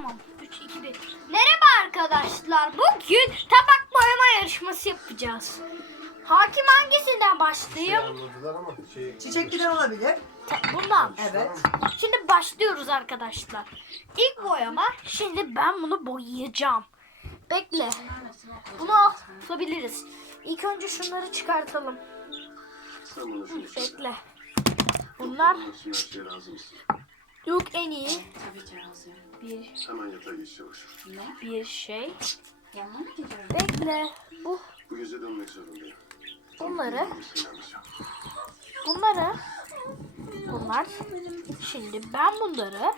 Tamam. 3, 2, 1. Merhaba arkadaşlar. Bugün tabak boyama yarışması yapacağız. Hakim hangisinden başlayayım? Anladılar ama şey... Çiçekliden olabilir. Te- Bundan. Evet. Şimdi başlıyoruz arkadaşlar. İlk boyama. Şimdi ben bunu boyayacağım. Bekle. Bunu al. Tutabiliriz. İlk önce şunları çıkartalım. Sen şunu. Bekle. Bunlar Her? Yok en iyi. Bir, Hemen yatağa geç çavuş. bir şey. Yanına mı gidiyorum? Bekle. Bu Bu gece dönmek zorundayım. bunları yanlışım. bunları bunlar şimdi ben bunları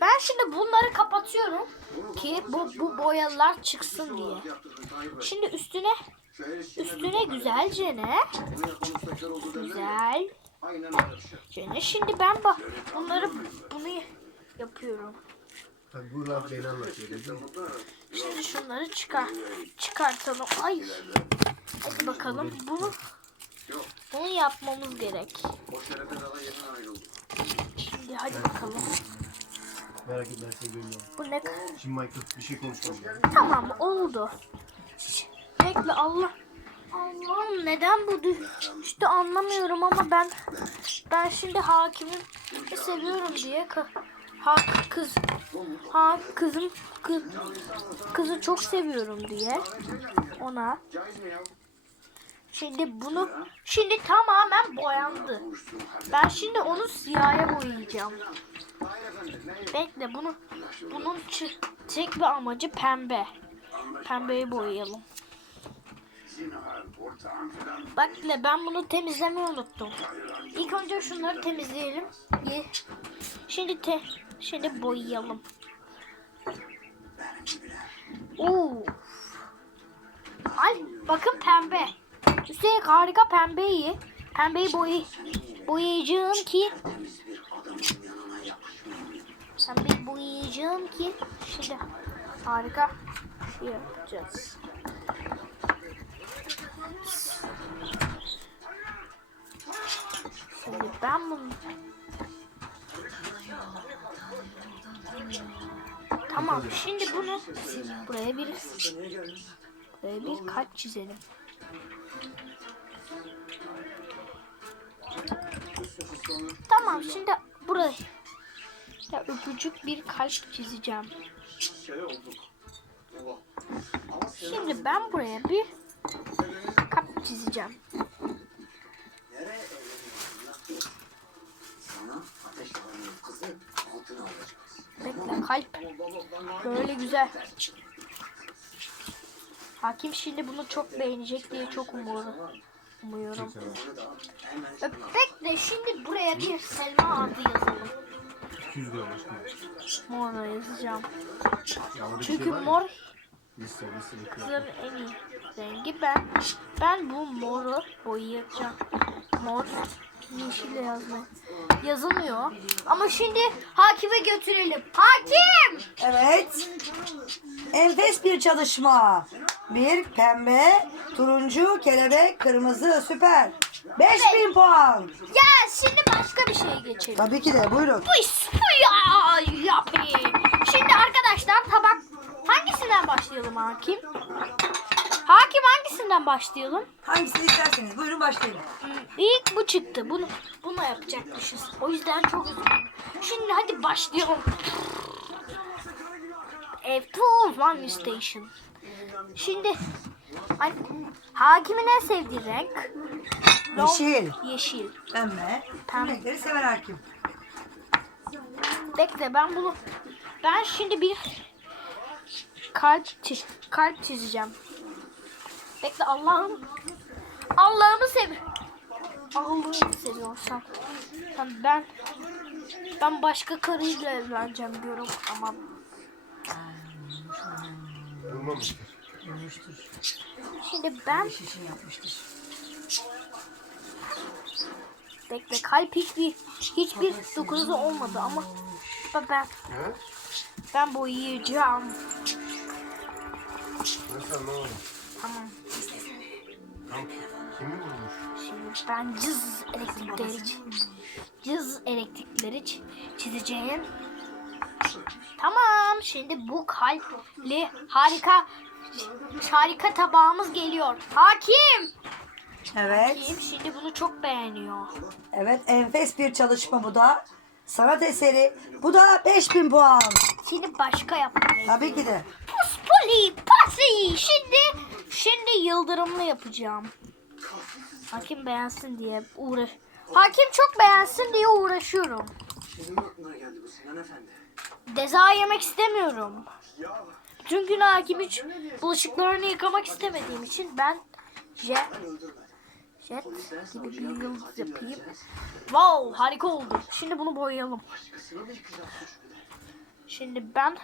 ben şimdi bunları kapatıyorum ki bu bu boyalar çıksın diye. Şimdi üstüne üstüne güzelce ne? Güzel. Gene şimdi ben bak bunları bunu yapıyorum. Tabii bu laf beni anlatıyor? Şimdi şunları çıkar çıkartalım. Ay. Hadi bakalım bunu bunu yapmamız gerek. Şimdi hadi bakalım. Merak etme ben seni görüyorum. Bu ne? Şimdi Michael bir şey konuşmam lazım. Tamam oldu. Bekle Allah. Allah'ım neden bu dü- işte anlamıyorum ama ben ben şimdi hakimi seviyorum diye ha kız ha kızım kız kızı çok seviyorum diye ona şimdi bunu şimdi tamamen boyandı. Ben şimdi onu siyaha boyayacağım. Bekle bunu bunun tek bir amacı pembe. Pembeyi boyayalım. Bekle ben bunu temizlemeyi unuttum. İlk önce şunları temizleyelim. Ye- Şimdi te şimdi boyayalım. Oo. Ay bakın pembe. Üstelik harika pembeyi. Pembeyi boy boyayacağım ki Pembeyi boyayacağım ki şimdi harika şey yapacağız. Şimdi ben bunu Tamam şimdi bunu buraya bir buraya bir kalp çizelim. Tamam şimdi buraya ya öpücük bir kalp çizeceğim. Şimdi ben buraya bir kalp çizeceğim. Bekle kalp. Böyle güzel. Hakim şimdi bunu çok beğenecek diye çok umuyorum. Umuyorum. Bekle şimdi buraya bir Selma adı yazalım. 200 gram aşkım. Morla yazacağım. Çünkü şey mor Liste kızların en iyi rengi. Ben ben bu moru boyayacağım. Mor yeşille yazma. Yazılmıyor. Ama şimdi hakime götürelim. Hakim! Evet. Enfes bir çalışma. Bir pembe, turuncu, kelebek, kırmızı. Süper. 5000 puan. Ya şimdi başka bir şeye geçelim. Tabii ki de buyurun. Bu iş bu ya yapayım. Şimdi arkadaşlar tabak hangisinden başlayalım hakim? Hakim hangisinden başlayalım? Hangisini isterseniz buyurun başlayın. İlk bu çıktı. Bunu bununla yapacakmışız. O yüzden çok üzüldüm. Şimdi hadi başlayalım. Ev Tool One Station. Şimdi hani, hakimin en sevdiği renk Yeşil, yeşil. pembe. Pembe. Bu renkleri sever hakim. Bekle ben bunu ben şimdi bir kalp çiz, kalp çizeceğim. Bekle Allah'ım Allah'ımı sev Allah'ımı seviyorsan sen ben ben başka karıyla evleneceğim diyorum ama Olmamıştır. şimdi ben Şişin yapmıştır. bekle kalp hiçbir hiçbir dokunuzu olmadı ama ben ben, He? ben boyayacağım. Nasıl anlamadım. Tamam. Tam kimi vurmuş? Şimdi ben cız elektrikleri cız elektrikleri çi- çizeceğim. Tamam. Şimdi bu kalpli harika harika tabağımız geliyor. Hakim. Evet. Hakim şimdi bunu çok beğeniyor. Evet enfes bir çalışma bu da. Sanat eseri. Bu da 5000 puan. Şimdi başka yapmalıyız. Tabii ki de. Puspuli pasi. Şimdi şimdi yıldırımlı yapacağım. Hakim beğensin diye uğraş. Hakim çok beğensin diye uğraşıyorum. Senin aklına geldi bu Sinan Efendi. Ceza yemek istemiyorum. Ya Tüm gün hakim hiç bulaşıklarını yıkamak istemediğim için ben jet, jet gibi bir yıldız yapayım. Wow harika oldu. Şimdi bunu boyayalım. Şimdi ben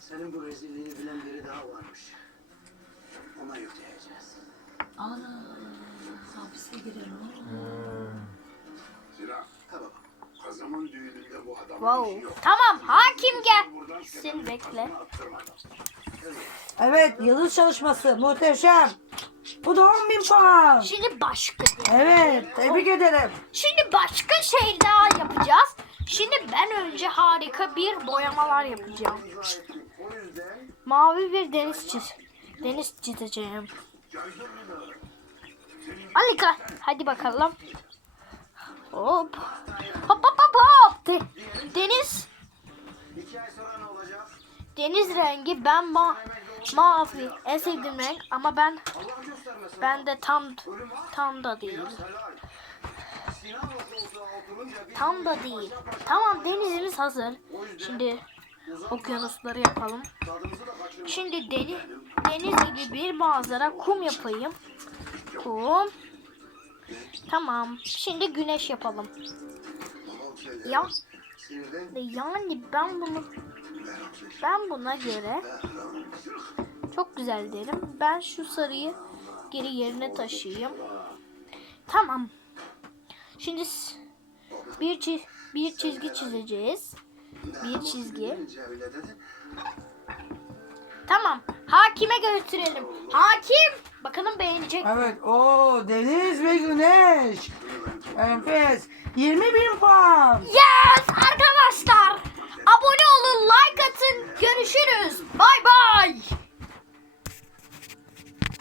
Senin bu rezilliğini bilen biri daha varmış. Ona yükleyeceğiz. Ana. Hapise girer Ha baba. kızımın düğününde bu adamın wow. işi yok. Tamam hakim gel. Sen bekle. attırmadan. Evet yıldız çalışması muhteşem. Bu da 10.000 puan. Şimdi başka. Evet tebrik ederim. Şimdi başka şey daha yapacağız. Şimdi ben önce harika bir boyamalar yapacağım. O yüzden Mavi bir deniz çiz. Deniz çizeceğim. Harika. Hadi bakalım. Hop. Hop hop hop hop. De- deniz. Deniz rengi ben ma mavi en sevdiğim renk ama ben ben de tam tam da değil. Tam da değil. Tamam denizimiz hazır. Şimdi okyanusları yapalım. Şimdi deniz deniz gibi bir manzara kum yapayım. Kum. Tamam. Şimdi güneş yapalım. Ya yani ben bunu ben buna göre çok güzel derim. Ben şu sarıyı geri yerine taşıyayım. Tamam. Şimdi bir çiz bir çizgi çizeceğiz bir çizgi. Tamam. Hakime götürelim. Hakim. Bakalım beğenecek. Evet. O deniz ve güneş. Enfes. 20 bin puan. Yes arkadaşlar. Abone olun. Like atın. Görüşürüz. Bay bay.